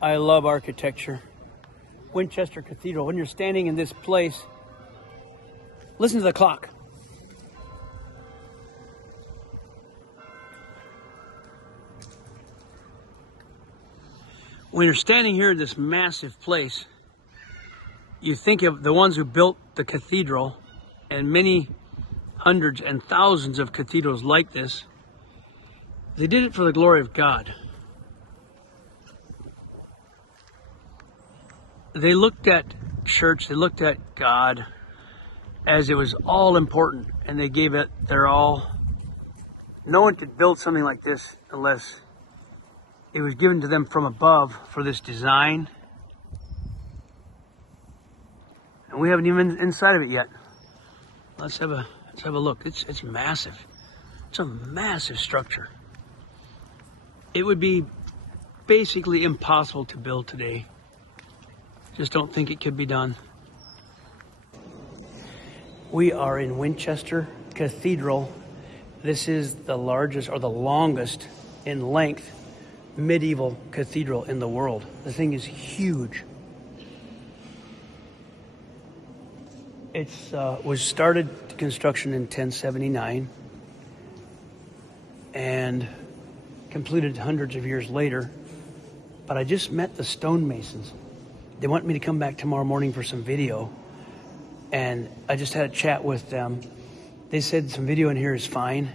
I love architecture. Winchester Cathedral. When you're standing in this place, listen to the clock. When you're standing here in this massive place, you think of the ones who built the cathedral and many hundreds and thousands of cathedrals like this. They did it for the glory of God. They looked at church, they looked at God as it was all important, and they gave it their all. No one could build something like this unless it was given to them from above for this design. And we haven't even been inside of it yet. Let's have a look. It's massive. It's a massive structure. It would be basically impossible to build today. Just don't think it could be done. We are in Winchester Cathedral. This is the largest or the longest in length medieval cathedral in the world. The thing is huge. It was started construction in 1079 and completed hundreds of years later. But I just met the stonemasons. They want me to come back tomorrow morning for some video, and I just had a chat with them. They said some video in here is fine,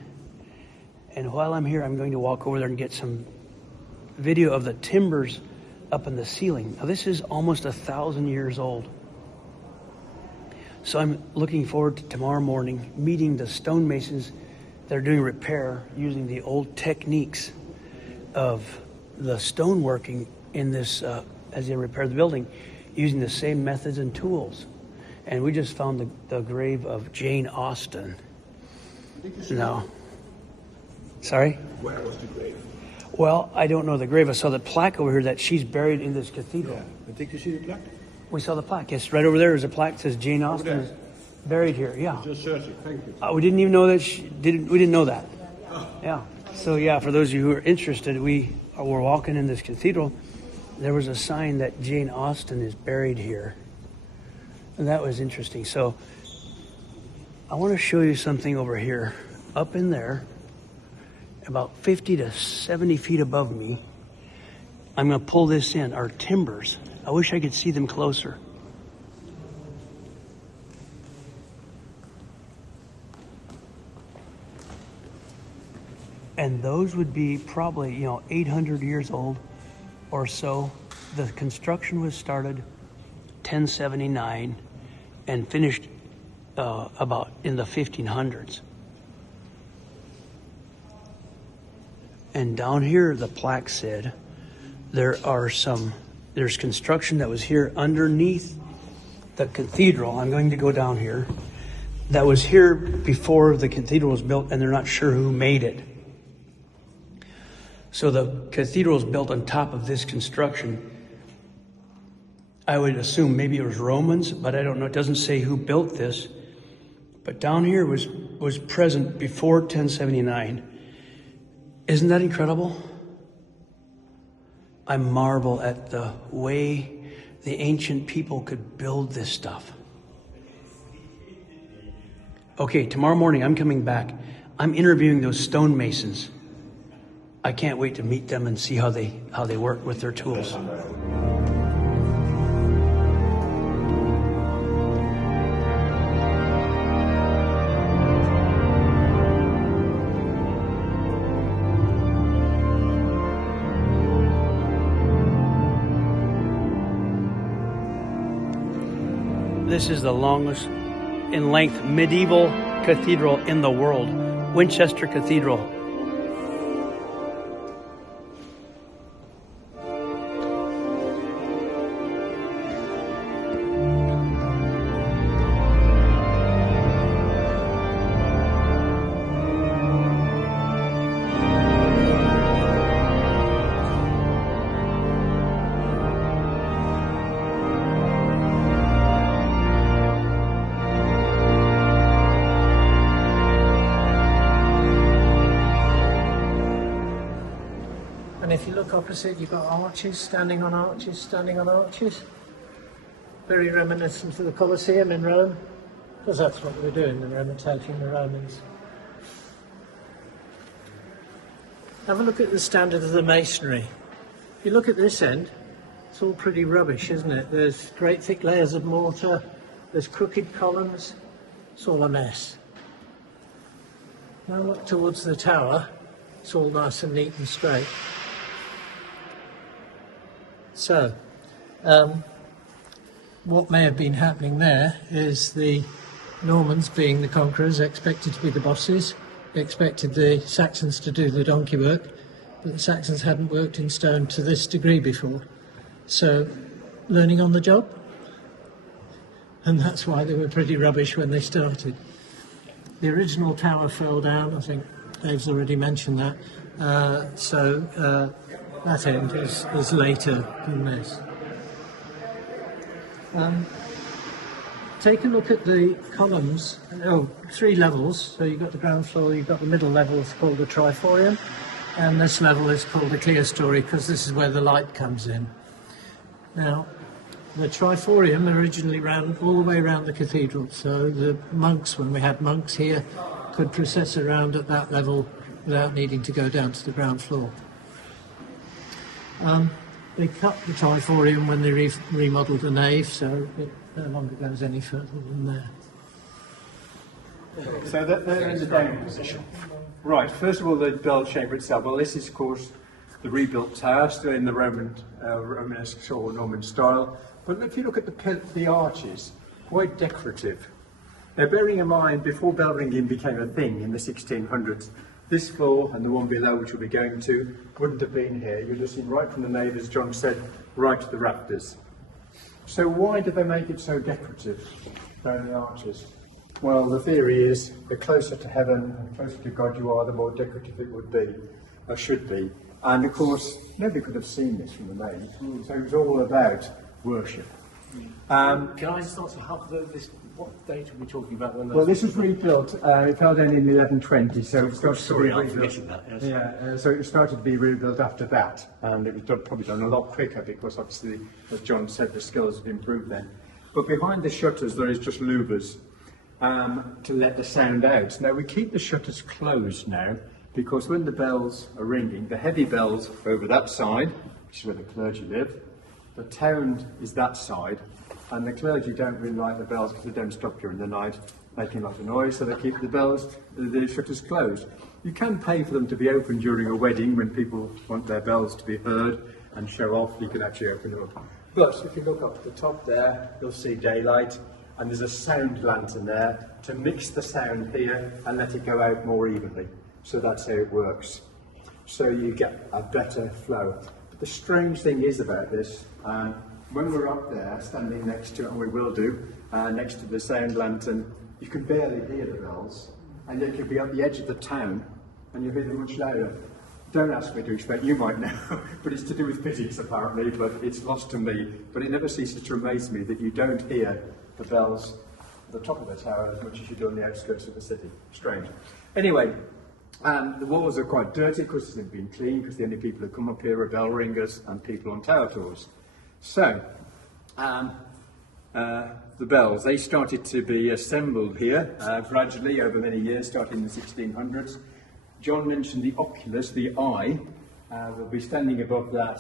and while I'm here, I'm going to walk over there and get some video of the timbers up in the ceiling. Now, this is almost 1,000 years old. So I'm looking forward to tomorrow morning meeting the stonemasons that are doing repair using the old techniques of the stoneworking in this as they repair the building, using the same methods and tools. And we just found the grave of Jane Austen. No. Sorry? Where was the grave? Well, I don't know the grave. I saw the plaque over here that she's buried in this cathedral. Yeah. Did you see the plaque? We saw the plaque. Yes, right over there is a plaque that says Jane Austen is buried here. Yeah. Just searching. Thank you. We didn't even know that we didn't know that. Yeah. So yeah, for those of you who are interested, we were walking in this cathedral. There was a sign that Jane Austen is buried here. And that was interesting. So I want to show you something over here. Up in there, about 50 to 70 feet above me, I'm going to pull this in, are timbers. I wish I could see them closer. And those would be probably, 800 years old or so. The construction was started 1079 and finished about in the 1500s. And down here, the plaque said, there's construction that was here underneath the cathedral. I'm going to go down here. That was here before the cathedral was built, and they're not sure who made it. So the cathedral is built on top of this construction. I would assume maybe it was Romans, but I don't know. It doesn't say who built this. But down here was present before 1079. Isn't that incredible? I marvel at the way the ancient people could build this stuff. Okay, tomorrow morning I'm coming back. I'm interviewing those stonemasons. I can't wait to meet them and see how they work with their tools. This is the longest in length medieval cathedral in the world, Winchester Cathedral. look opposite, you've got arches, standing on arches, standing on arches. Very reminiscent of the Colosseum in Rome, because that's what they were doing, they were imitating the Romans. Have a look at the standard of the masonry. If you look at this end, it's all pretty rubbish, isn't it? There's great thick layers of mortar, there's crooked columns, it's all a mess. Now look towards the tower, it's all nice and neat and straight. So, what may have been happening there is the Normans, being the conquerors, expected to be the bosses, expected the Saxons to do the donkey work, but the Saxons hadn't worked in stone to this degree before. So, learning on the job, and that's why they were pretty rubbish when they started. The original tower fell down, I think Dave's already mentioned that, so that end is later than this. Take a look at the columns, 3 levels, so you've got the ground floor, you've got the middle level, it's called the triforium, and this level is called the clerestory because this is where the light comes in. Now, the triforium originally ran all the way around the cathedral, so the monks, when we had monks here, could process around at that level without needing to go down to the ground floor. They cut the triforium when they remodelled the nave, so it no longer goes any further than there. So they're in the down position. Right, first of all, the bell chamber itself. Well, this is, of course, the rebuilt tower, still in the Romanesque or Norman style. But if you look at the arches, quite decorative. Now, bearing in mind, before bell ringing became a thing in the 1600s, this floor and the one below, which we'll be going to, wouldn't have been here. You'd have seen right from the nave, as John said, right to the rafters. So why did they make it so decorative down the arches? Well, the theory is the closer to heaven and closer to God you are, the more decorative it would be, or should be. And of course, nobody could have seen this from the nave, so it was all about worship. Can I just ask what date are we talking about? Well, this was rebuilt. It fell down in 1120, so it started to be I'm rebuilt. forgetting that. Yes. Yeah, so it started to be rebuilt after that, and it was probably done a lot quicker because, obviously, as John said, the skills have improved then. But behind the shutters, there is just louvers to let the sound out. Now, we keep the shutters closed now because when the bells are ringing, the heavy bells are over that side, which is where the clergy live. The town is that side, and the clergy don't really like the bells because they don't stop during the night making a lot of noise, so they keep the shutters closed. You can pay for them to be open during a wedding when people want their bells to be heard and show off. You can actually open them up. But if you look up at the top there, you'll see daylight, and there's a sound lantern there to mix the sound here and let it go out more evenly. So that's how it works. So you get a better flow. But the strange thing is about this, when we're up there, standing next to it, and we will do, next to the sound lantern, you can barely hear the bells, and yet you'll be at the edge of the town, and you'll hear them much louder. Don't ask me to explain, you might know, but it's to do with physics apparently, but it's lost to me. But it never ceases to amaze me that you don't hear the bells at the top of the tower as much as you do on the outskirts of the city. Strange. Anyway, the walls are quite dirty because they've been cleaned, because the only people who come up here are bell ringers and people on tower tours. So, the bells, they started to be assembled here gradually over many years, starting in the 1600s. John mentioned the oculus, the eye, will be standing above that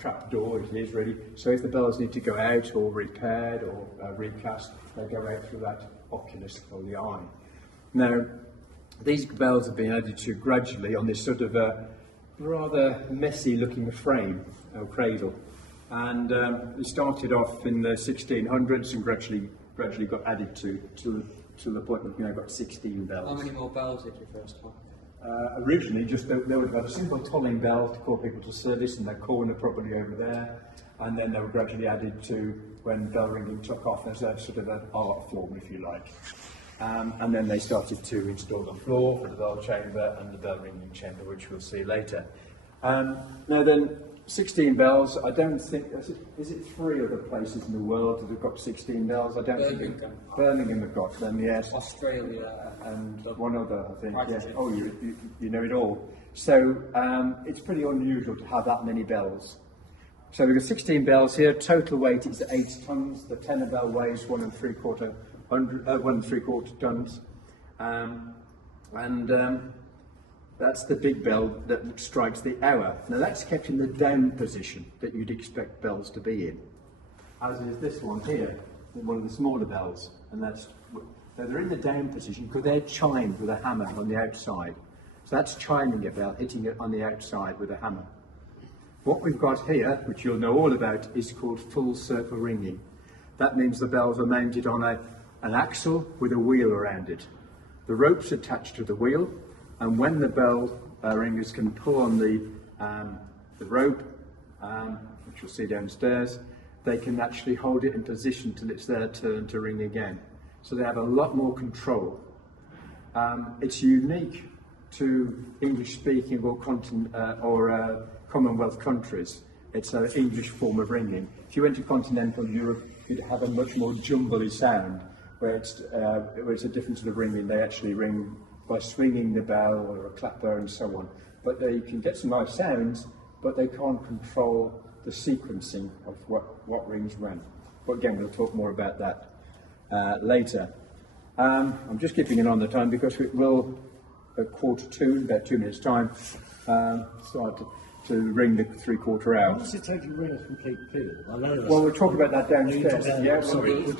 trap door, it is really. So if the bells need to go out or repaired or recast, they go out through that oculus or the eye. Now, these bells have been added to gradually on this sort of rather messy looking frame or cradle. And it started off in the 1600s and gradually got added to the point that we've now got 16 bells. How many more bells did you first have? Originally, just they would have had a simple tolling bell to call people to service in their corner, probably over there, and then they were gradually added to when bell ringing took off as a sort of an art form, if you like. And then they started to install the floor for the bell chamber and the bell ringing chamber, which we'll see later. Now then, 16 bells, I don't think, is it 3 other places in the world that have got 16 bells? I don't Birmingham. think Birmingham have got them, yes. Australia. And one other, I think, Right, yes. yes. Oh, you know it all. So it's pretty unusual to have that many bells. So we've got 16 bells here. Total weight is 8 tons. The tenor bell weighs 1 3/4 tons. That's the big bell that strikes the hour. Now that's kept in the down position that you'd expect bells to be in, as is this one here, one of the smaller bells. And so they're in the down position because they're chimed with a hammer on the outside. So that's chiming a bell, hitting it on the outside with a hammer. What we've got here, which you'll know all about, is called full circle ringing. That means the bells are mounted on an axle with a wheel around it. The rope's attached to the wheel, and when the bell ringers can pull on the rope, which you'll see downstairs, they can actually hold it in position till it's their turn to ring again. So they have a lot more control. It's unique to English-speaking or Commonwealth countries. It's an English form of ringing. If you went to continental Europe, you'd have a much more jumbly sound, where it's a different sort of ringing. They actually ring by swinging the bell or a clapper and so on. But they can get some nice sounds, but they can't control the sequencing of what rings when. But again, we'll talk more about that later. I'm just keeping it on the time because it will, at 1:45, in about 2 minutes' time, start to ring the 3/4 hour. How does it take to ring a complete field? I know that's Well, we'll talk about that downstairs. Yeah,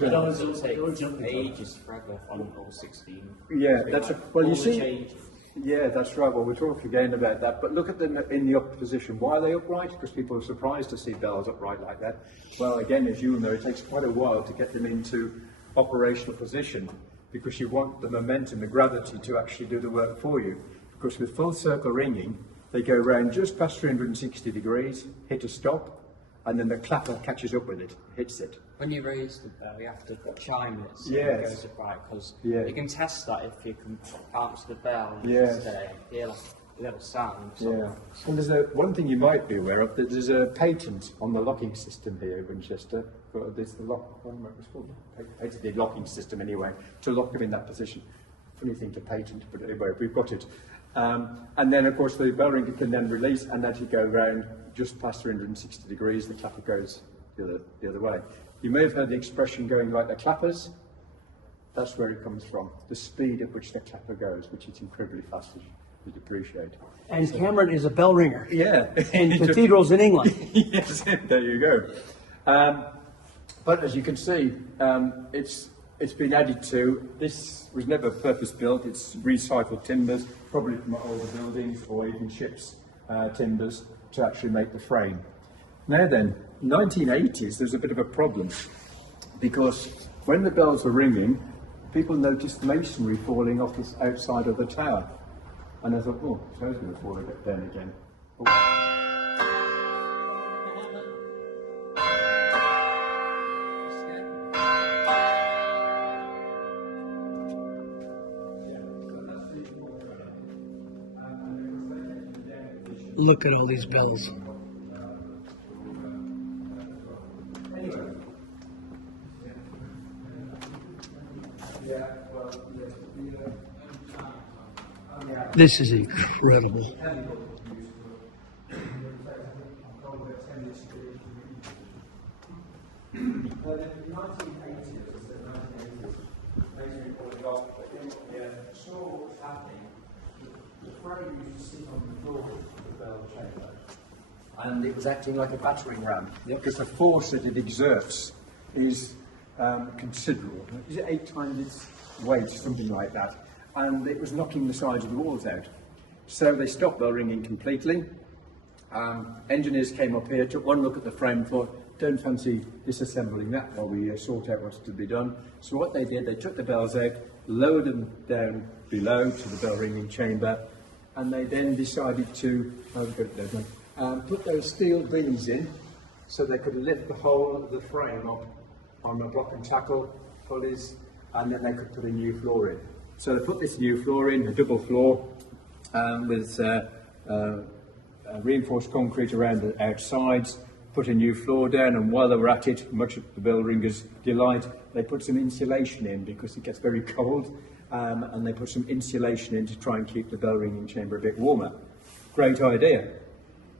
Meadows will take ages to forever on all 16. Yeah, well, you All the see. changes. Yeah, that's right. Well, we'll talk again about that. But look at them in the up position. Why are they upright? Because people are surprised to see bells upright like that. Well, again, as you know, it takes quite a while to get them into operational position because you want the momentum, the gravity to actually do the work for you. Because with full circle ringing, they go around just past 360 degrees, hit a stop, and then the clapper catches up with it, hits it. When you raise the bell, you have to chime it so Yes. it goes upright, because Yeah. you can test that if you can bounce the bell and Yes. just hear like a little sound. Yeah. And there's one thing you might be aware of, that there's a patent on the locking system here in Winchester. For this, the patented locking system anyway, to lock them in that position. Funny thing to patent, but anyway, we've got it. And then, of course, the bell ringer can then release and let it go around just past 360 degrees. The clapper goes the other way. You may have heard the expression going like the clappers. That's where it comes from. The speed at which the clapper goes, which is incredibly fast, as you'd appreciate. And Cameron is a bell ringer Yeah. in cathedrals in England. Yes, there you go. But as you can see, it's been added to. This was never purpose-built. It's recycled timbers, probably from older buildings or even ships' timbers, to actually make the frame. Now then, 1980s, there's a bit of a problem, because when the bells were ringing, people noticed masonry falling off the outside of the tower. And I thought, oh, so it's going to fall a bit down again. Look at all these bells. This is incredible. And it was acting like a battering ram, because the force that it exerts is considerable. Is it 8 times its weight, something like that? And it was knocking the sides of the walls out. So they stopped bell ringing completely. Engineers came up here, took one look at the frame, thought, don't fancy disassembling that while we sort out what's to be done. So what they did, they took the bells out, lowered them down below to the bell ringing chamber, and they then decided to put those steel beams in so they could lift the whole of the frame up on a block and tackle pulleys, and then they could put a new floor in. So they put this new floor in, a double floor, with reinforced concrete around the outsides, put a new floor down, and while they were at it, much of the bell ringers' delight, they put some insulation in because it gets very cold, and they put some insulation in to try and keep the bell ringing chamber a bit warmer. great idea.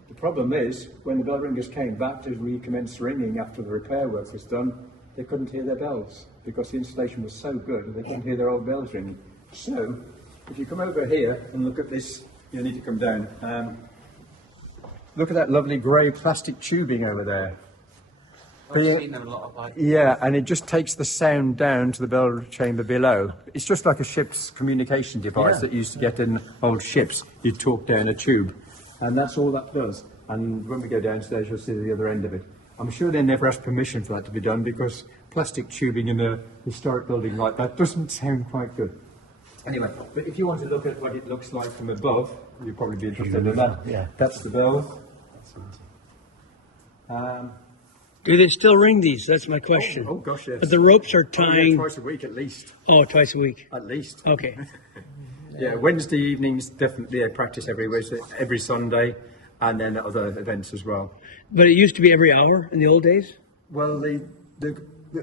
The problem is, when the bell ringers came back to recommence ringing after the repair work was done, they couldn't hear their bells because the installation was so good they couldn't hear their old bells ringing. So, if you come over here and look at this, you need to come down. Look at that lovely grey plastic tubing over there. I've seen them a lot of like. Yeah, and it just takes the sound down to the bell chamber below. It's just like a ship's communication device that you used to get in old ships. You talk down a tube, and that's all that does. And when we go downstairs, you'll see the other end of it. I'm sure they never asked permission for that to be done because plastic tubing in a historic building like that doesn't sound quite good. Anyway, but if you want to look at what it looks like from above, you'll probably be interested in that. Yeah. That's the bell. Do they still ring these? That's my question. Oh gosh, yes. But the ropes are Oh, yeah, tying. twice a week at least. Oh, twice a week. At least. Okay. Yeah, Wednesday evenings definitely. I practice every Sunday, and then at other events as well. But it used to be every hour in the old days? Well, the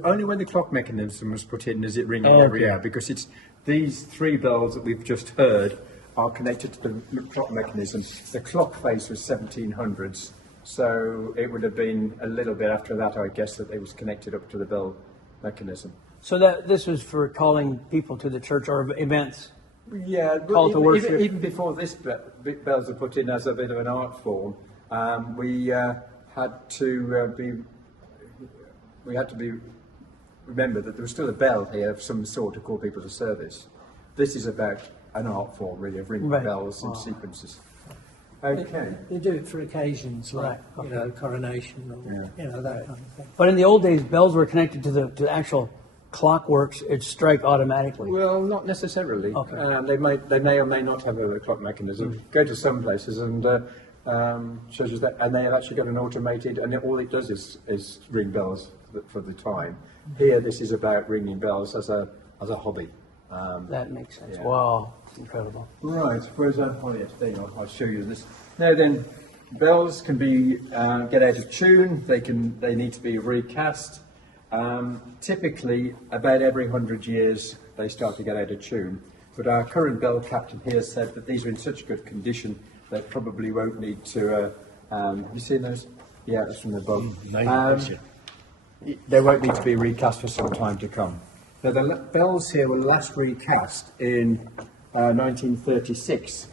only when the clock mechanism was put in is it ringing Oh, every okay. hour, because it's these three bells that we've just heard are connected to the clock mechanism. The clock face was 1700s, so it would have been a little bit after that, I guess, that it was connected up to the bell mechanism. So that this was for calling people to the church or events? Yeah, Call to worship. even before this bells were put in as a bit of an art form, we had to remember that there was still a bell here of some sort to call people to service. This is about an art form, really, of ringing Right. bells and sequences. Okay. They do it for occasions like, Right, you know, coronation or, you know, that kind of thing. But in the old days, bells were connected to the actual clockworks. It'd strike automatically. Well, not necessarily. Okay. They may or may not have a clock mechanism. Go to some places and shows you that, and they have actually got an automated, and all it does is ring bells for the time. Here, this is about ringing bells as a hobby. That makes sense. Yeah. Wow, incredible. Right, where's our yes, there you are. I'll show you this. Now then, bells can be get out of tune. They need to be recast. Typically, about every 100 years, they start to get out of tune. But our current bell captain here said that these are in such good condition they probably won't need to. You seen those? Yeah, that's from the above. They won't need to be recast for some time to come. Now, the bells here were last recast in 1936,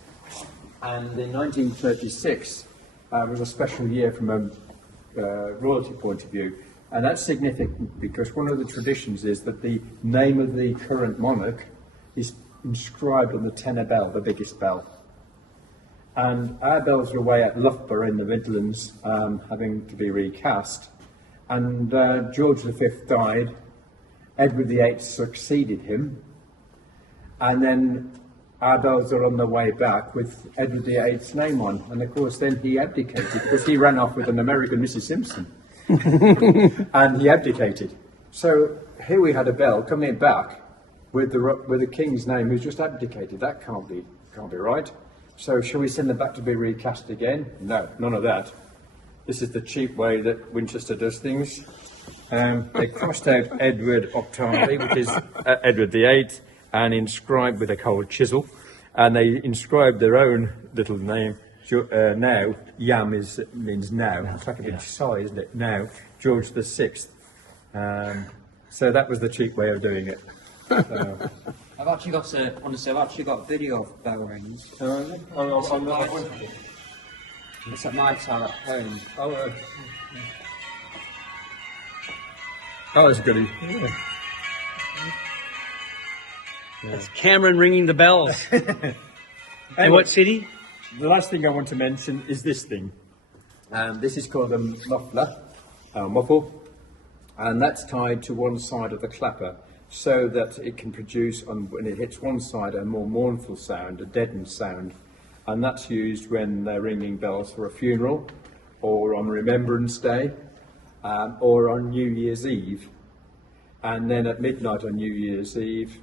and in 1936 was a special year from a royalty point of view, and that's significant because one of the traditions is that the name of the current monarch is inscribed on the tenor bell, the biggest bell. And our bells were away at Loughborough in the Midlands, having to be recast, and George V died. Edward VIII succeeded him, and then our bells are on the way back with Edward VIII's name on, and of course then he abdicated because he ran off with an American Mrs. Simpson, and he abdicated. So here we had a bell coming back with the king's name who's just abdicated. That can't be right. So shall we send them back to be recast again? No, none of that. This is the cheap way that Winchester does things. They crossed out Edward Octavely, which is Edward VIII, and inscribed with a cold chisel. And they inscribed their own little name. Now, Yam means now. It's like a big sigh, isn't it? Now, George VI. So that was the cheap way of doing it. I've actually got video of bell rings. It's at my tower at home. Oh, that's goody. That's Cameron ringing the bells. And what city? The last thing I want to mention is this thing. This is called a muffle, and that's tied to one side of the clapper so that it can produce, when it hits one side, a more mournful sound, a deadened sound. And that's used when they're ringing bells for a funeral, or on Remembrance Day, or on New Year's Eve. And then at midnight on New Year's Eve,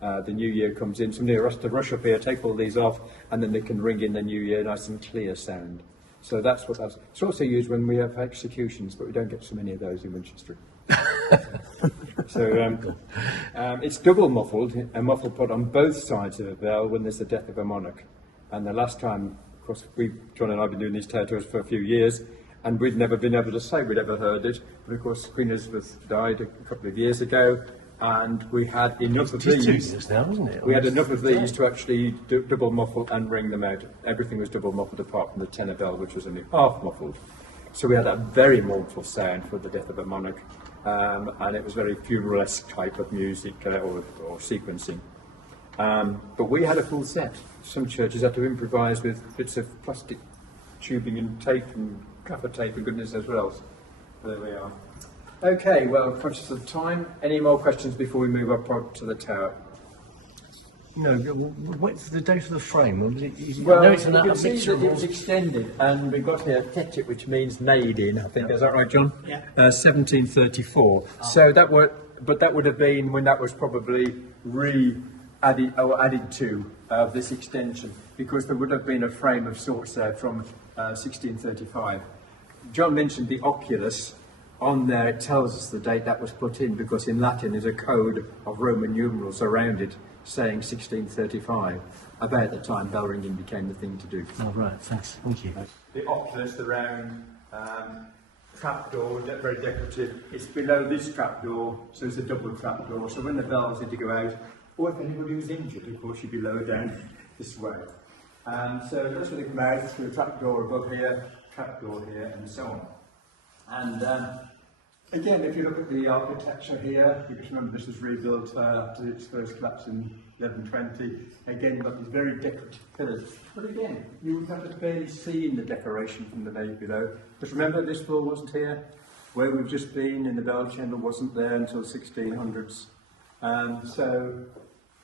the New Year comes in. Somebody has to rush up here, take all these off, and then they can ring in the New Year, nice and clear sound. So that's what that's. It's also used when we have executions, but we don't get so many of those in Winchester. So it's double muffled, a muffle put on both sides of a bell when there's the death of a monarch. And the last time Of course, John and I have been doing these territories for a few years, and we'd never been able to say we'd ever heard it. But of course, Queen Elizabeth died a couple of years ago, and we had enough of these. 2 years now, isn't it? We had enough of these to actually double muffle and ring them out. Everything was double muffled apart from the tenor bell, which was only half muffled. So we had a very mournful sound for the death of a monarch, and it was very funeral-esque type of music or sequencing. But we had a full set. Some churches had to improvise with bits of plastic tubing and tape and gaffer tape and goodness knows what else. There we are. Okay, well, conscious of time. Any more questions before we move up to the tower? No, what's the date of the frame? Well, I know it's you can a see mixture that of it's extended, and we've got here Tetchet, which means made in, I think. Is that right, John? Yeah. 1734. Oh. So that would have been when that was probably added to this extension, because there would have been a frame of sorts there from 1635. John mentioned the oculus. On there it tells us the date that was put in, because in Latin there's a code of Roman numerals around it saying 1635, about the time bell ringing became the thing to do. Oh, right, thanks. Thank you. The oculus, the round trapdoor, very decorative. It's below this trapdoor, so it's a double trapdoor. So when the bells need to go out, or if anybody was injured, of course, you'd be lower down this way. So that's when they come out through a trapdoor above here, trapdoor here, and so on. And again, if you look at the architecture here, you just remember this was rebuilt after its first collapse in 1120. Again, you've got these very decorative pillars. But again, you would have to barely see in the decoration from the nave below. Because remember, this floor wasn't here. Where we've just been in the bell chamber wasn't there until 1600s. So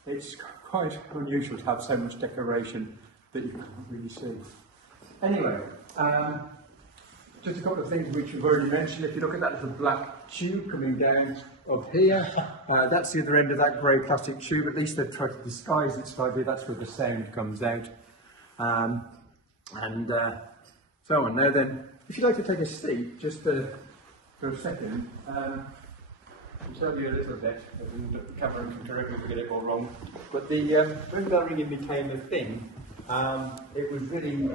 it's quite unusual to have so much decoration that you can't really see. Anyway, just a couple of things which we've already mentioned. If you look at that little black tube coming down up here, that's the other end of that grey plastic tube. At least they've tried to disguise it slightly. That's where the sound comes out. So on. Now then, if you'd like to take a seat, just for a second, I'll tell you a little bit. The camera can correct me if I get it all wrong. But when bell ringing became a thing, it was really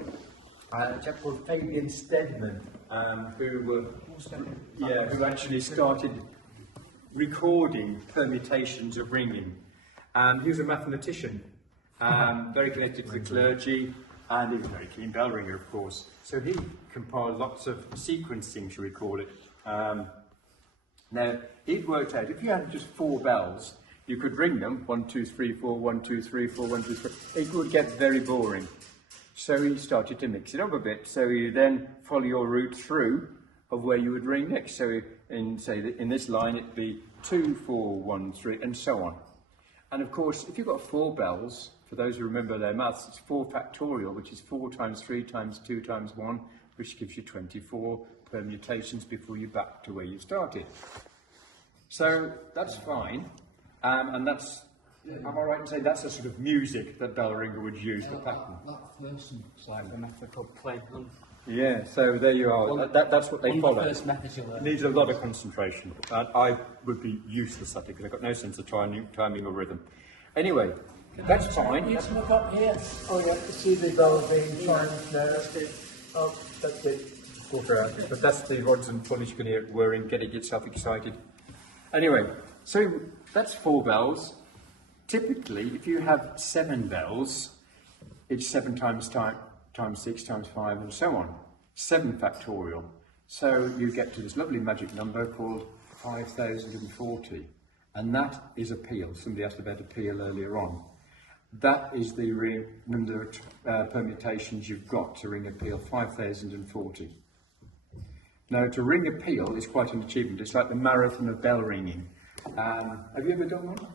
a chap called Fabian Stedman, who actually started recording permutations of ringing. He was a mathematician, very connected to the clergy, and he was a very keen bell ringer, of course. So he compiled lots of sequencing, shall we call it. Now, he'd worked out if you had just 4 bells, you could ring them 1, 2, 3, 4, 1, 2, 3, 4, 1, 2, 3. It would get very boring. So he started to mix it up a bit. So you then follow your route through of where you would ring next. So in this line it'd be 2, 4, 1, 3, and so on. And of course, if you've got 4 bells, for those who remember their maths, it's 4 factorial, which is 4 times 3 times 2 times 1, which gives you 24 permutations before you're back to where you started. So that's fine, and that's. Am I right in saying that's the sort of music that bell ringer would use, the pattern? That first one's like the method called play. Yeah, so there you are. That's what they follow. First method you'll learn. Needs a lot of concentration. I would be useless at it because I've got no sense of timing or rhythm. Anyway, that's fine. You can look up here. Oh yeah, you see the bell being chimed there. That's it. Oh, that's it. But that's the rods and pulley you can hear whirring, getting yourself excited. Anyway, so that's 4 bells. Typically, if you have 7 bells, it's 7 times 6 times 5 and so on. 7 factorial. So you get to this lovely magic number called 5040. And that is a peal. Somebody asked about a peal earlier on. That is the number of permutations you've got to ring a peal, 5040. Now, to ring a peal is quite an achievement. It's like the marathon of bell ringing. Have you ever done one?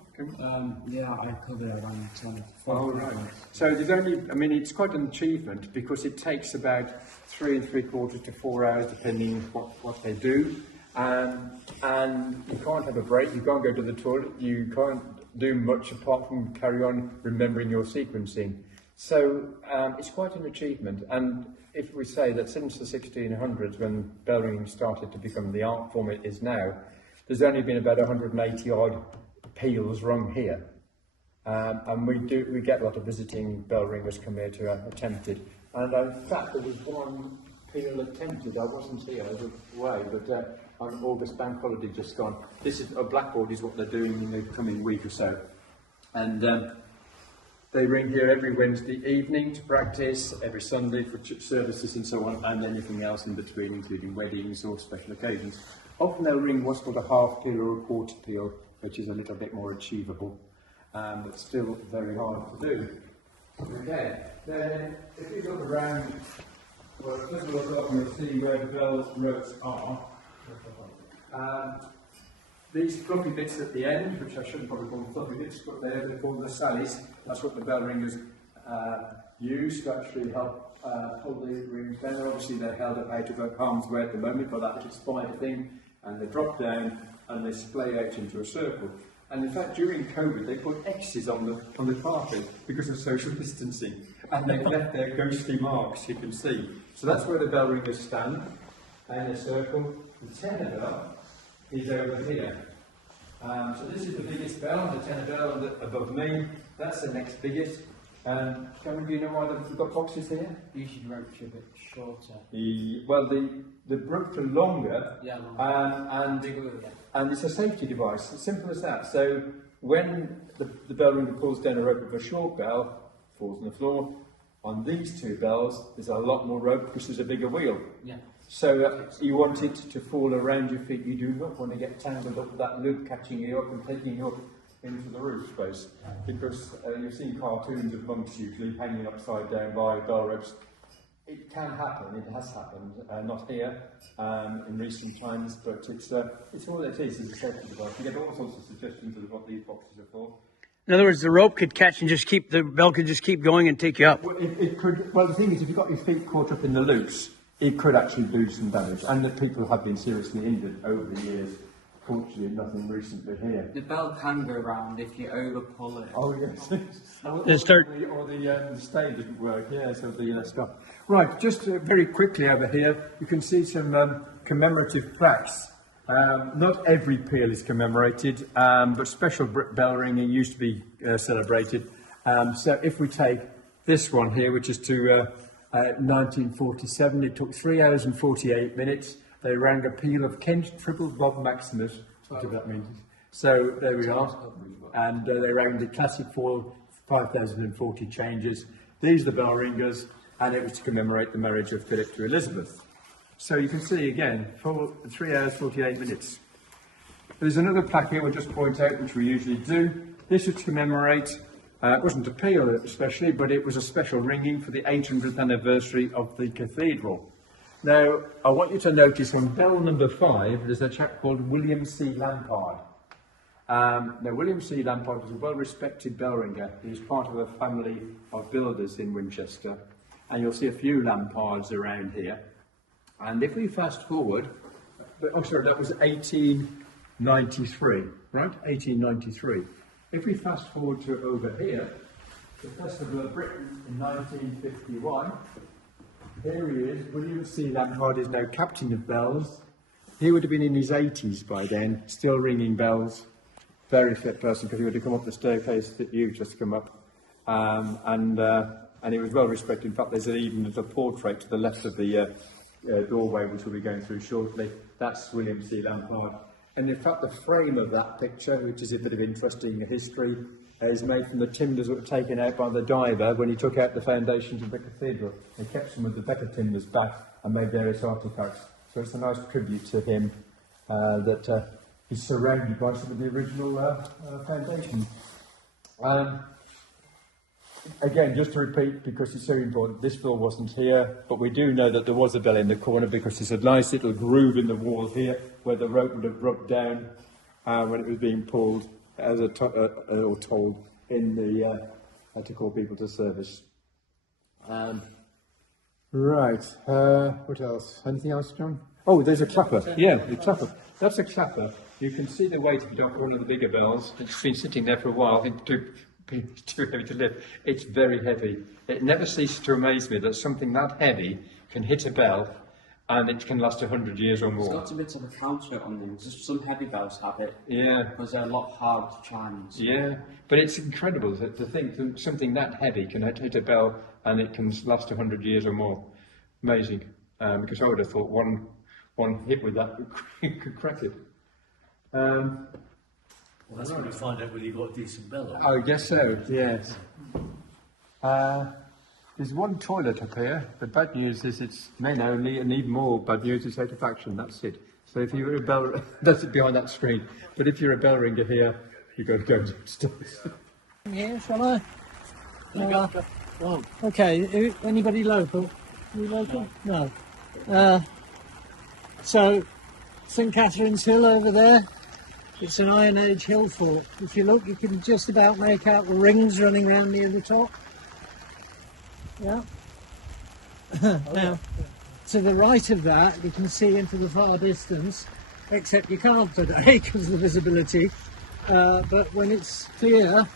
Yeah, I covered it around 10. Oh, right. So there's it's quite an achievement because it takes about 3 3/4 to 4 hours, depending what they do. And you can't have a break, you can't go to the toilet, you can't do much apart from carry on remembering your sequencing. So it's quite an achievement. And if we say that since the 1600s, when bell ringing started to become the art form it is now, there's only been about 180 odd peals rung here. And we get a lot of visiting bell ringers come here to attempt it. And in fact, there was one peal attempted. I wasn't here, I was away, but on August bank holiday just gone. This is a blackboard is what they're doing in the coming week or so. And they ring here every Wednesday evening to practice, every Sunday for services and so on, and anything else in between, including weddings or special occasions. Often they'll ring what's called a half peal or a quarter peal, which is a little bit more achievable, but still very hard to do. Okay, then if you look around, well, first of all, look up and you'll see where the bell ropes are. These fluffy bits at the end, which I shouldn't probably call them fluffy bits, but they're called the sallies. That's what the bell ringers use to actually help pull the rings down. Obviously, they're held up out of harm's way at the moment by that little spider thing, and they drop down and they splay out into a circle. And in fact, during COVID, they put X's on the carpet because of social distancing, and they left their ghostly marks, you can see. So that's where the bell ringers stand, in a circle. The tenor bell is over here. So this is the biggest bell, the tenor bell above me. That's the next biggest. Cameron, do you know why they've got boxes here? Usually ropes are a bit shorter. The ropes are longer, Yeah, longer. and it's a safety device. It's simple as that. So when the bell ringer pulls down a rope of a short bell, falls on the floor. On these two bells, there's a lot more rope because there's a bigger wheel. Yeah. So you want it to fall around your feet. You do not want to get tangled up with that loop catching you up and taking you up into the roof space. Because you've seen cartoons of monks usually hanging upside down by bell ropes. It can happen, it has happened, not here in recent times, but it's all it is a safety device. You get all sorts of suggestions of what these boxes are for. In other words, the rope could catch and the bell could just keep going and take you up. Well, it could. Well, the thing is, if you've got your feet caught up in the loops, it could actually do some damage, and that people have been seriously injured over the years. Fortunately, nothing recently here. The bell can go round if you over pull it. Oh yes. The stay didn't work. Yeah, so the stuff. Right, just very quickly over here, you can see some commemorative plaques. Not every peal is commemorated, but special bell ringing used to be celebrated. So if we take this one here, which is to 1947, it took 3 hours and 48 minutes. They rang a peal of Kent Triple Bob Maximus, whatever that means. So there we are. And they rang the classic 5,040 changes. These are the bell ringers, and it was to commemorate the marriage of Philip to Elizabeth. So you can see again, 3 hours, 48 minutes. There's another plaque here we'll just point out, which we usually do. This was to commemorate, it wasn't a peal especially, but it was a special ringing for the 800th anniversary of the cathedral. Now, I want you to notice on bell number 5, there's a chap called William C. Lampard. Now, William C. Lampard was a well-respected bell ringer. He was part of a family of builders in Winchester. And you'll see a few Lampards around here. And if we fast forward, that was 1893, right? 1893. If we fast forward to over here, the Festival of Britain in 1951, here he is. William C. Lampard is now captain of bells. He would have been in his 80s by then, still ringing bells. Very fit person, because he would have come up the staircase that you've just come up. And he was well respected. In fact, there's even a portrait to the left of the doorway, which we'll be going through shortly. That's William C. Lampard. And in fact, the frame of that picture, which is a bit of interesting history, is made from the timbers that were taken out by the diver when he took out the foundations of the cathedral. They kept some of the better timbers back and made various artifacts. So it's a nice tribute to him that he's surrounded by some of the original foundations. Again, just to repeat, because it's so important, this bell wasn't here, but we do know that there was a bell in the corner because there's a nice little groove in the wall here where the rope would have rubbed down when it was being pulled, as or told in the to call people to service. Right. What else? Anything else, John? Oh, there's a clapper. Yeah, the clapper. That's a clapper. You can see the weight of it on one of the bigger bells. It's been sitting there for a while. It's too heavy to lift. It's very heavy. It never ceases to amaze me that something that heavy can hit a bell and it can last 100 years or more. It's got a bit of a counter on them. Just some heavy bells have it. Yeah. Because they're a lot harder to chime. Yeah, but it's incredible to think that something that heavy can hit a bell and it can last 100 years or more. Amazing, because I would have thought one hit with that could crack it. Well, that's when you find out whether you've got a decent bell. I guess so, yes. There's one toilet up here. The bad news is it's men only, and even more bad news is out of action. That's it. So if you're a bell, that's it behind that screen. But if you're a bell ringer here, you've got to go upstairs. Here, shall I? Okay, anybody local? You local? No. So, St Catherine's Hill over there, it's an Iron Age hill fort. If you look, you can just about make out the rings running round near the top. Yeah. Now, to the right of that, you can see into the far distance, except you can't today because of the visibility. But when it's clear,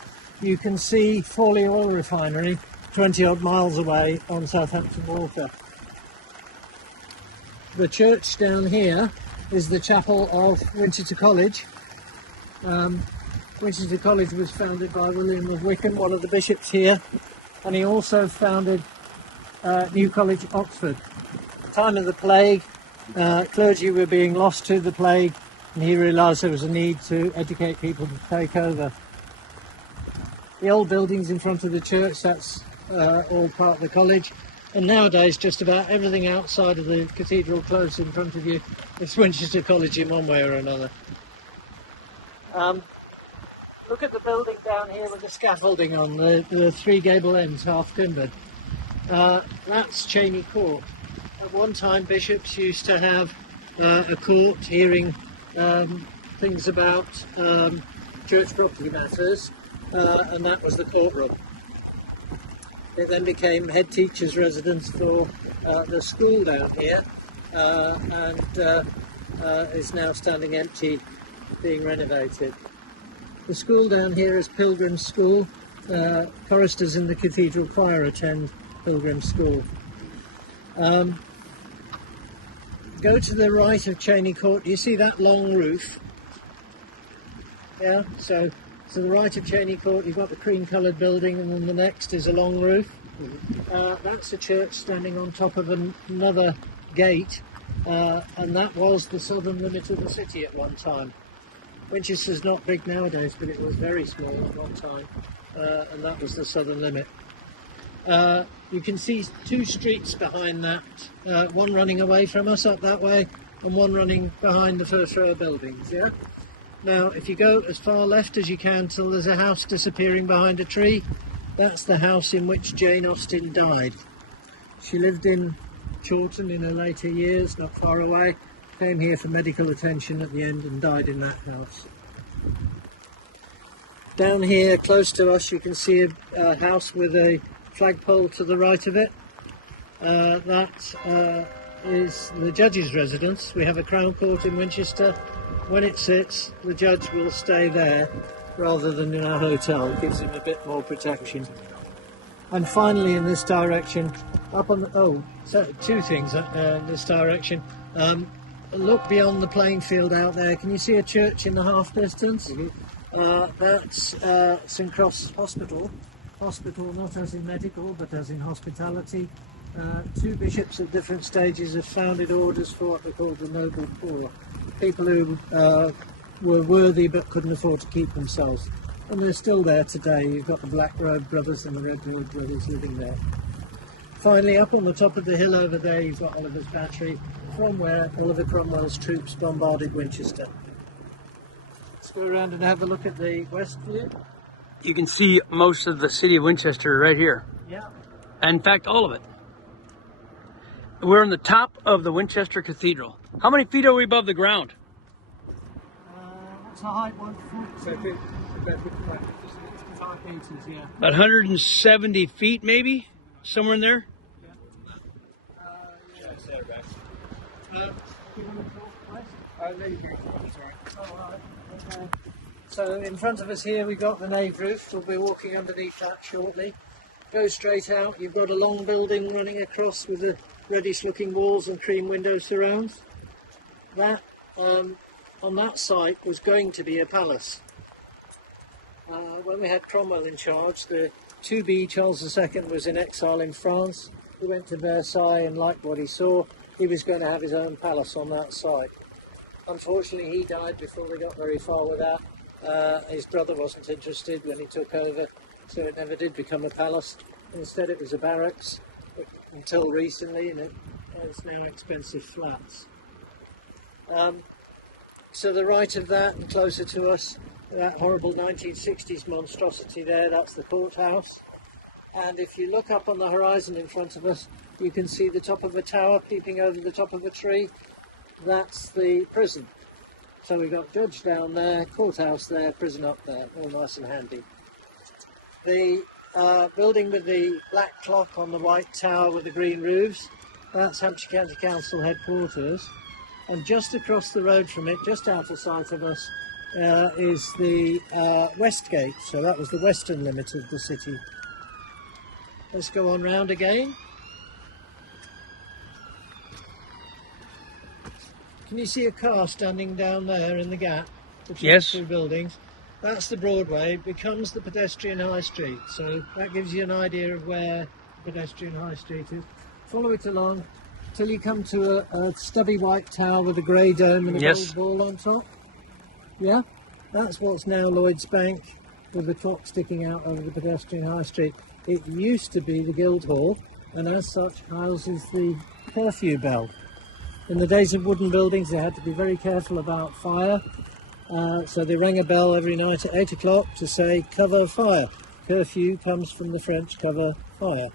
you can see Fawley Oil Refinery 20 odd miles away on Southampton Water. The church down here is the chapel of Winchester College. Winchester College was founded by William of Wykeham, one of the bishops here, and he also founded New College, Oxford. At the time of the plague, clergy were being lost to the plague, and he realised there was a need to educate people to take over. The old buildings in front of the church, that's all part of the college, and nowadays just about everything outside of the cathedral close in front of you is Winchester College in one way or another. Look at the building down here with the scaffolding on, the three gable ends, half timbered. That's Cheney Court. At one time bishops used to have a court hearing things about church property matters, and that was the courtroom. It then became head teacher's residence for the school down here, and is now standing empty, being renovated. The school down here is Pilgrim's School. Choristers in the cathedral choir attend Pilgrim's School. Go to the right of Cheney Court. You see that long roof? Yeah, so to the right of Cheney Court you've got the cream coloured building, and then the next is a long roof. That's a church standing on top of another gate, and that was the southern limit of the city at one time. Winchester's not big nowadays, but it was very small at one time, and that was the southern limit. You can see two streets behind that, one running away from us up that way, and one running behind the first row of buildings, yeah? Now, if you go as far left as you can till there's a house disappearing behind a tree, that's the house in which Jane Austen died. She lived in Chawton in her later years, not far away, came here for medical attention at the end and died in that house. Down here, close to us, you can see a house with a flagpole to the right of it. That is the judge's residence. We have a Crown Court in Winchester. When it sits, the judge will stay there rather than in a hotel. It gives him a bit more protection. And finally, in this direction, up on the two things in this direction. Look beyond the playing field out there. Can you see a church in the half distance? Mm-hmm. That's St Cross Hospital. Hospital not as in medical but as in hospitality. Two bishops at different stages have founded orders for what they call the noble poor. People who were worthy but couldn't afford to keep themselves. And they're still there today. You've got the Black Robe Brothers and the Red Robe Brothers living there. Finally, up on the top of the hill over there, you've got Oliver's Battery, from where Oliver Cromwell's troops bombarded Winchester. Let's go around and have a look at the west view. You can see most of the city of Winchester right here. Yeah. In fact, all of it. We're on the top of the Winchester Cathedral. How many feet are we above the ground? What's the height? 1 foot? About 5 meters, yeah. About 170 feet, maybe? Somewhere in there? So in front of us here we've got the nave roof. We'll be walking underneath that shortly. Go straight out, you've got a long building running across with the reddish looking walls and cream window surrounds. That on that site was going to be a palace. When we had Cromwell in charge, the 2B Charles II was in exile in France. He went to Versailles and liked what he saw. He was going to have his own palace on that site. Unfortunately, he died before they got very far with that. His brother wasn't interested when he took over, so it never did become a palace. Instead, it was a barracks until recently, and it's now expensive flats. To the right of that, and closer to us, that horrible 1960s monstrosity there, that's the courthouse. And if you look up on the horizon in front of us, you can see the top of a tower peeping over the top of a tree. That's the prison. So we've got judge down there, courthouse there, prison up there, all nice and handy. The building with the black clock on the white tower with the green roofs, that's Hampshire County Council headquarters. And just across the road from it, just out of sight of us, is the West Gate. So that was the western limit of the city. Let's go on round again. Can you see a car standing down there in the gap between Yes. the two buildings? That's the Broadway. It becomes the pedestrian high street. So that gives you an idea of where pedestrian high street is. Follow it along till you come to a stubby white tower with a grey dome and a Yes. gold ball on top. Yeah? That's what's now Lloyd's Bank with the clock sticking out over the pedestrian high street. It used to be the Guildhall, and as such houses the curfew bell. In the days of wooden buildings, they had to be very careful about fire, so they rang a bell every night at 8 o'clock to say cover fire. Curfew comes from the French cover fire.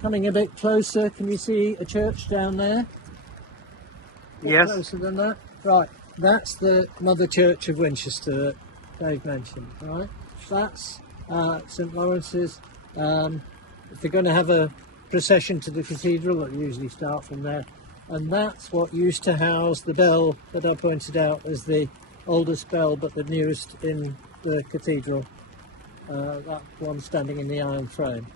Coming a bit closer, can you see a church down there? Yes. Closer than that? Right, that's the Mother Church of Winchester that Dave mentioned, right? That's St Lawrence's. If they're going to have a procession to the cathedral, they'll usually start from there. And that's what used to house the bell that I pointed out as the oldest bell but the newest in the cathedral. That one standing in the iron frame.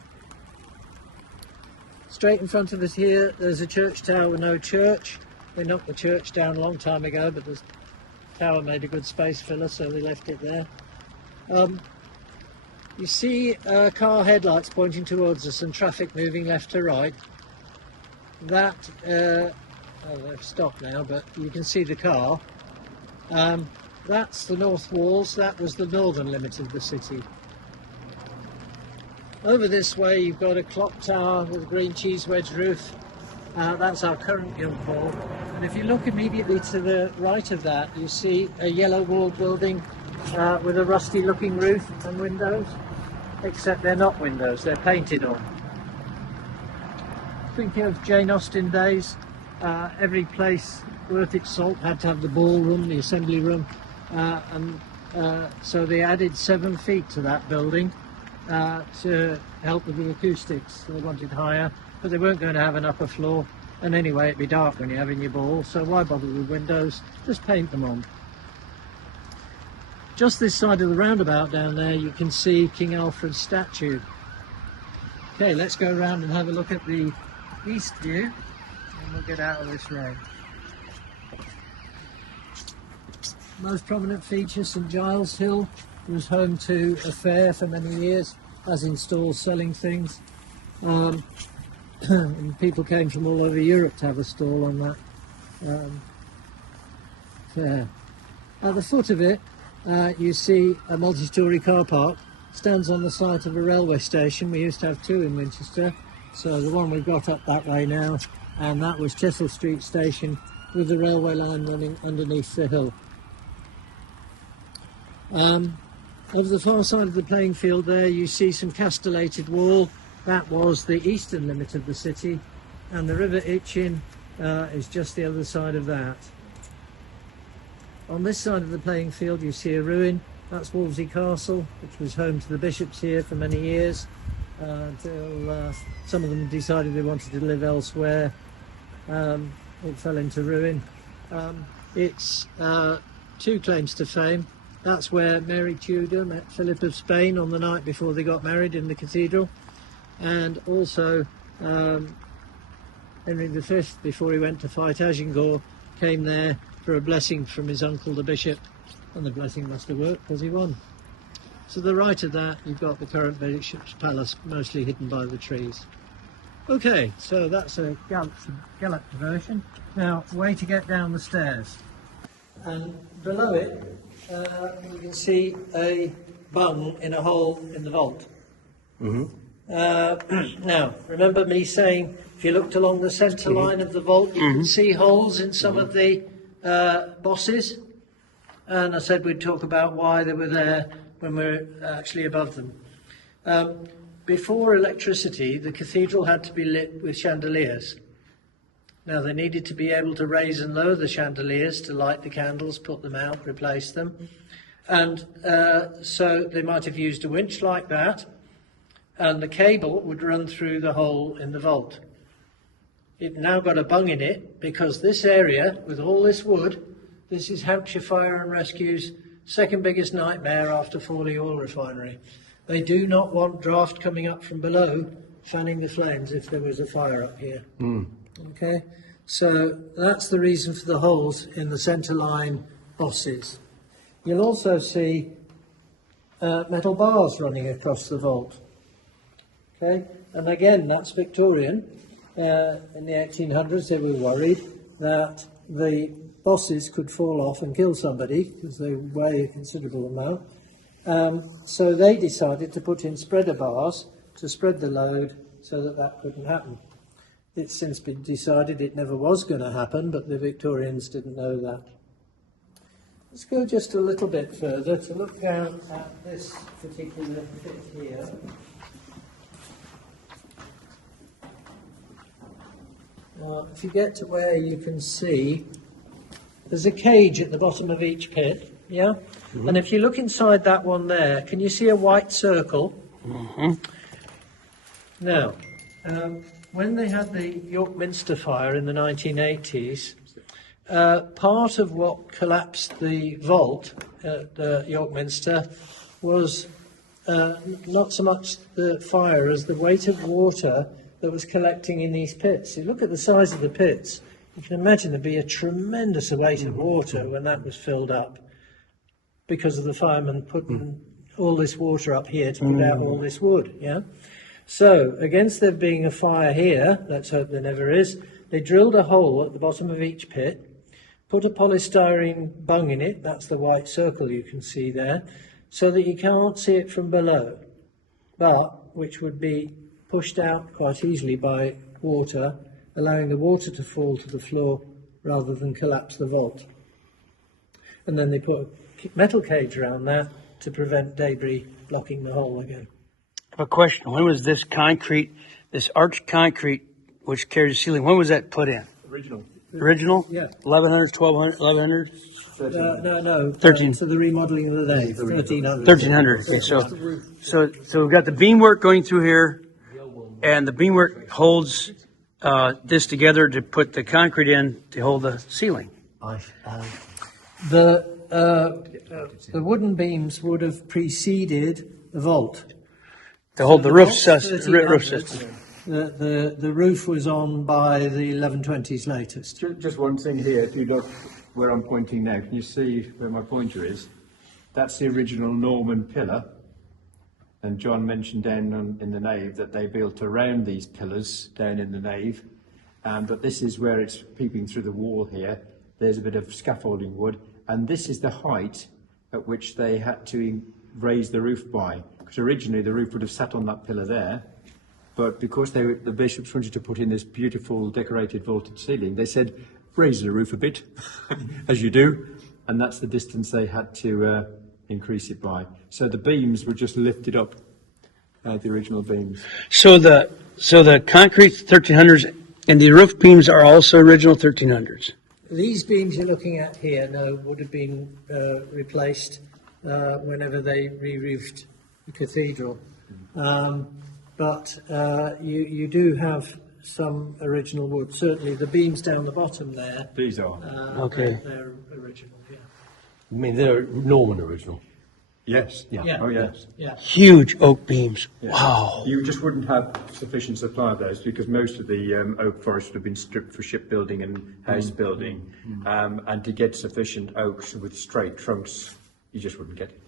Straight in front of us here, there's a church tower with no church. They knocked the church down a long time ago, but the tower made a good space filler, so they left it there. You see car headlights pointing towards us and traffic moving left to right. That, oh, they've stopped now, but you can see the car. That's the north walls. That was the northern limit of the city. Over this way you've got a clock tower with a green cheese wedge roof. That's our current Guildhall. And if you look immediately to the right of that, you see a yellow walled building with a rusty looking roof and windows, except they're not windows, they're painted on. Thinking of Jane Austen days, every place worth its salt had to have the ballroom, the assembly room, so they added 7 feet to that building to help with the acoustics. They wanted higher, but they weren't going to have an upper floor, and anyway it'd be dark when you're having your ball, so why bother with windows, just paint them on. Just this side of the roundabout down there you can see King Alfred's statue. Okay, let's go around and have a look at the east view and we'll get out of this road. Most prominent feature, St Giles Hill, was home to a fair for many years, as in stalls selling things. And people came from all over Europe to have a stall on that fair. At the foot of it you see a multi-storey car park. Stands on the site of a railway station. We used to have 2 in Winchester, so the one we've got up that way now, and that was Chessel Street Station with the railway line running underneath the hill. Over the far side of the playing field there you see some castellated wall. That was the eastern limit of the city, and the River Itchen is just the other side of that. On this side of the playing field you see a ruin. That's Wolvesey Castle, which was home to the bishops here for many years, until some of them decided they wanted to live elsewhere. It fell into ruin. It's 2 claims to fame. That's where Mary Tudor met Philip of Spain on the night before they got married in the cathedral, and also Henry V, before he went to fight Agincourt, came there for a blessing from his uncle the bishop, and the blessing must have worked because he won. To the right of that, you've got the current Bishop's Palace, mostly hidden by the trees. Okay, so that's a galloped version. Now, way to get down the stairs. And below it, you can see a bung in a hole in the vault. Now, remember me saying, if you looked along the centre line of the vault, you can see holes in some of the bosses. And I said we'd talk about why they were there when we're actually above them. Before electricity, the cathedral had to be lit with chandeliers. Now, they needed to be able to raise and lower the chandeliers to light the candles, put them out, replace them. And so they might have used a winch like that, and the cable would run through the hole in the vault. It now got a bung in it because this area, with all this wood, this is Hampshire Fire and Rescue's second biggest nightmare after Fawley Oil Refinery. They do not want draft coming up from below, fanning the flames if there was a fire up here. Okay, so that's the reason for the holes in the centre line bosses. You'll also see metal bars running across the vault. Okay, and again, that's Victorian. In the 1800s, they were worried that the bosses could fall off and kill somebody because they weigh a considerable amount. So they decided to put in spreader bars to spread the load so that that couldn't happen. It's since been decided it never was going to happen, but the Victorians didn't know that. Let's go just a little bit further to look down at this particular bit here. Now, if you get to where you can see, there's a cage at the bottom of each pit, yeah? And if you look inside that one there, can you see a white circle? Now, when they had the York Minster fire in the 1980s, part of what collapsed the vault at York Minster was not so much the fire as the weight of water that was collecting in these pits. You look at the size of the pits, you can imagine there'd be a tremendous weight of water when that was filled up because of the firemen putting all this water up here to put out all this wood, yeah? So, against there being a fire here, let's hope there never is, they drilled a hole at the bottom of each pit, put a polystyrene bung in it, that's the white circle you can see there, so that you can't see it from below, but which would be pushed out quite easily by water, allowing the water to fall to the floor rather than collapse the vault. And then they put a metal cage around that to prevent debris blocking the hole again. I have a question. When was this concrete, this arched concrete, which carries the ceiling, when was that put in? Original? Yeah. 1100s, 1200, 1100? No. 13. So the remodelling of the nave, 1300. 1300. Okay, so we've got the beamwork going through here, and the beamwork holds this together to put the concrete in to hold the ceiling. The wooden beams would have preceded the vault. To hold the roof vault's system. The roof was on by the 1120s latest. Just one thing here, if you look where I'm pointing now, can you see where my pointer is? That's the original Norman pillar. And John mentioned down in the nave that they built around these pillars down in the nave. But this is where it's peeping through the wall here. There's a bit of scaffolding wood. And this is the height at which they had to raise the roof by. Because originally the roof would have sat on that pillar there. But because the bishops wanted to put in this beautiful decorated vaulted ceiling, they said, raise the roof a bit, as you do. And that's the distance they had to increase it by. So the beams were just lifted up, the original beams. So the concrete 1300s and the roof beams are also original 1300s. These beams you're looking at here, would have been replaced whenever they re-roofed the cathedral. But you do have some original wood. Certainly the beams down the bottom there. These are. Okay. They're original, yeah. I mean, they're Norman original. Yes. Yeah. Oh, yes. Yeah. Huge oak beams. Yeah. Wow. You just wouldn't have sufficient supply of those because most of the oak forest would have been stripped for shipbuilding and house building. And to get sufficient oaks with straight trunks, you just wouldn't get it.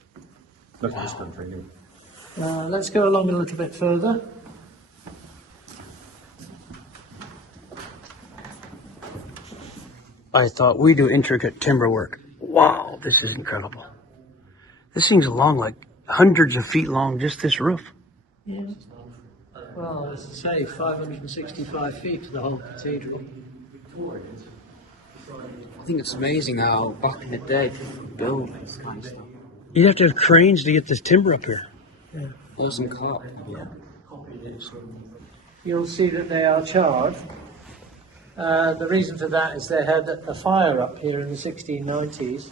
Not in this country, no. Let's go along a little bit further. I thought we do intricate timber work. Wow, this is incredible. This thing's long, like hundreds of feet long, just this roof. Yeah. Well, as I say, 565 feet to the whole cathedral. I think it's amazing how back in the day people could build this kind of stuff. You'd have to have cranes to get this timber up here. Yeah. Wasn't cut. Yeah. You'll see that they are charred. The reason for that is they had a fire up here in the 1690s.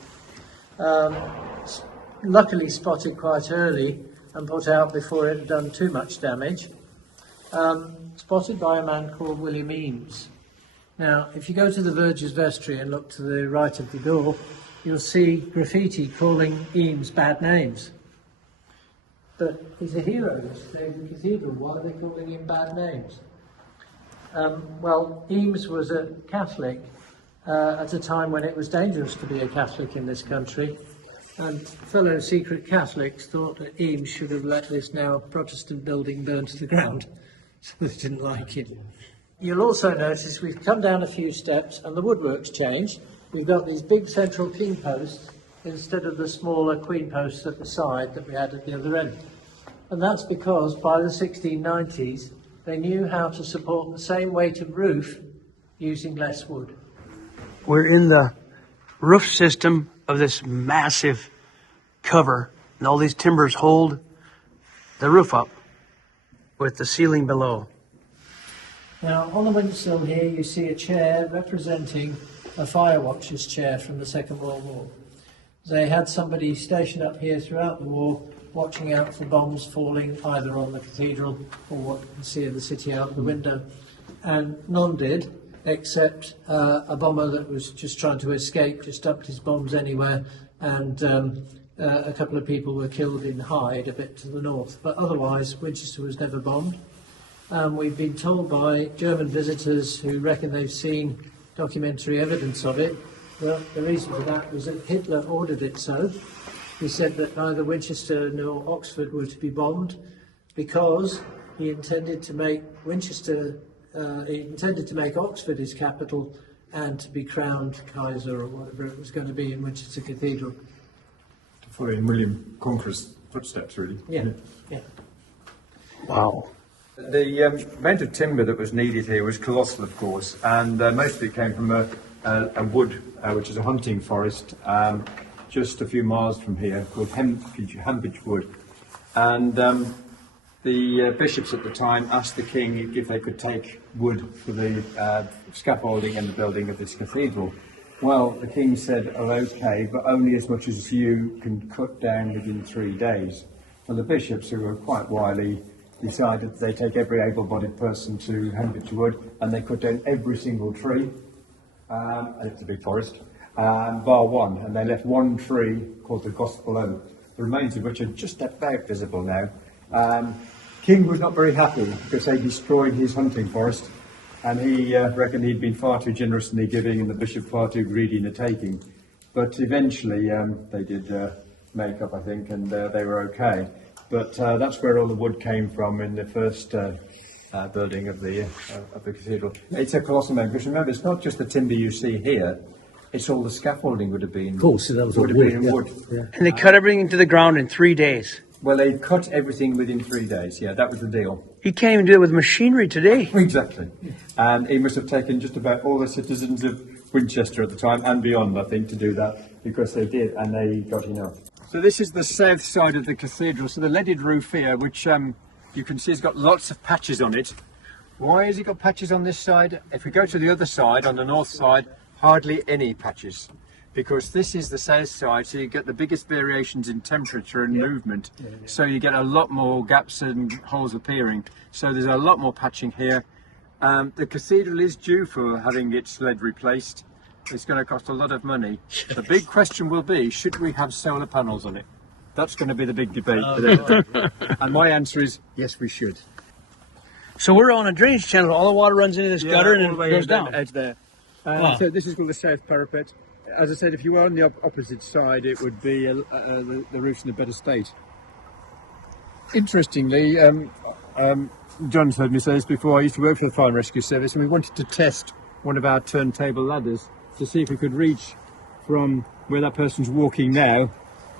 Luckily spotted quite early and put out before it had done too much damage. Spotted by a man called William Eames. Now, if you go to the Verger's Vestry and look to the right of the door, you'll see graffiti calling Eames bad names. But he's a hero, he's saved the cathedral. Why are they calling him bad names? Well, Eames was a Catholic at a time when it was dangerous to be a Catholic in this country. And fellow secret Catholics thought that Eames should have let this now Protestant building burn to the ground. So they didn't like him. You'll also notice we've come down a few steps and the woodwork's changed. We've got these big central king posts instead of the smaller queen posts at the side that we had at the other end. And that's because by the 1690s, they knew how to support the same weight of roof using less wood. We're in the roof system of this massive cover, and all these timbers hold the roof up with the ceiling below. Now, on the windowsill here, you see a chair representing a fire watcher's chair from the Second World War. They had somebody stationed up here throughout the war, watching out for bombs falling either on the cathedral or what you can see of the city out the window. And none did, except a bomber that was just trying to escape, just dumped his bombs anywhere, and a couple of people were killed in Hyde, a bit to the north. But otherwise, Winchester was never bombed. We've been told by German visitors who reckon they've seen documentary evidence of it. Well, the reason for that was that Hitler ordered it so. He said that neither Winchester nor Oxford were to be bombed because he intended to make Oxford his capital and to be crowned Kaiser or whatever it was going to be in Winchester Cathedral. To follow in William Conqueror's footsteps, really. Yeah, yeah. Wow. The amount of timber that was needed here was colossal, of course, and most of it came from a wood, which is a hunting forest, just a few miles from here, called Hambridge Wood. And the bishops at the time asked the king if they could take wood for the scaffolding and the building of this cathedral. Well, the king said, oh, okay, but only as much as you can cut down within 3 days. Well, the bishops, who were quite wily, decided that they take every able-bodied person to Hambridge Wood and they cut down every single tree, and it's a big forest, bar one, and they left one tree called the Gospel Oak, the remains of which are just about visible now. King was not very happy because they destroyed his hunting forest, and he reckoned he'd been far too generous in the giving and the bishop far too greedy in the taking. But eventually they did make up, I think, and they were okay. But that's where all the wood came from in the first building of the cathedral. It's a colossal amount, because remember, it's not just the timber you see here, it's all the scaffolding would have been. Of course, that was all would have been in wood. wood. Yeah. And they cut everything into the ground in 3 days. Well, they cut everything within 3 days, yeah, that was the deal. You can't even do it with machinery today. Exactly. And he must have taken just about all the citizens of Winchester at the time and beyond, I think, to do that, because they did, and they got enough. So this is the south side of the cathedral. So the leaded roof here, which you can see has got lots of patches on it. Why has it got patches on this side? If we go to the other side, on the north side, hardly any patches. Because this is the south side, so you get the biggest variations in temperature and movement. Yeah. So you get a lot more gaps and holes appearing. So there's a lot more patching here. The cathedral is due for having its lead replaced. It's going to cost a lot of money. The big question will be, should we have solar panels on it? That's going to be the big debate. And my answer is, yes, we should. So we're on a drainage channel. All the water runs into this gutter and then it goes down. Edge there. Wow. So this is called the south parapet. As I said, if you were on the opposite side, it would be the roof's in a better state. interestingly, John's heard me say this before. I used to work for the Fire and Rescue Service, and we wanted to test one of our turntable ladders to see if we could reach from where that person's walking now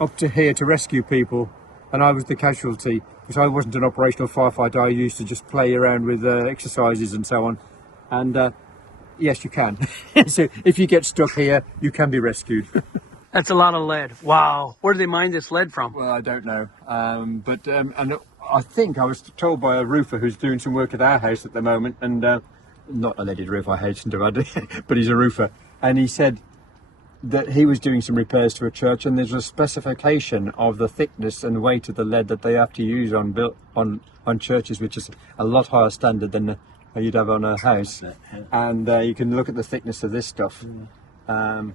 up to here to rescue people. And I was the casualty, because I wasn't an operational firefighter. I used to just play around with exercises and so on. And yes, you can. So if you get stuck here, you can be rescued. That's a lot of lead. Wow. Where do they mine this lead from? Well, I don't know. And I think I was told by a roofer who's doing some work at our house at the moment, and not a leaded roof, I hasten to add, but he's a roofer. And he said that he was doing some repairs to a church, and there's a specification of the thickness and weight of the lead that they have to use on churches, which is a lot higher standard than you'd have on a house. And you can look at the thickness of this stuff. And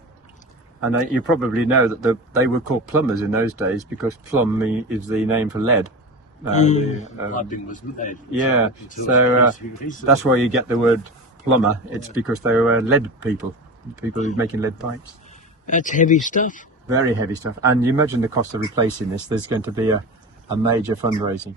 you probably know that they were called plumbers in those days, because plum is the name for lead. Plumbing was lead. Yeah, so that's why you get the word plumber. It's because they were lead people who were making lead pipes. That's heavy stuff. Very heavy stuff. And you imagine the cost of replacing this. There's going to be a major fundraising.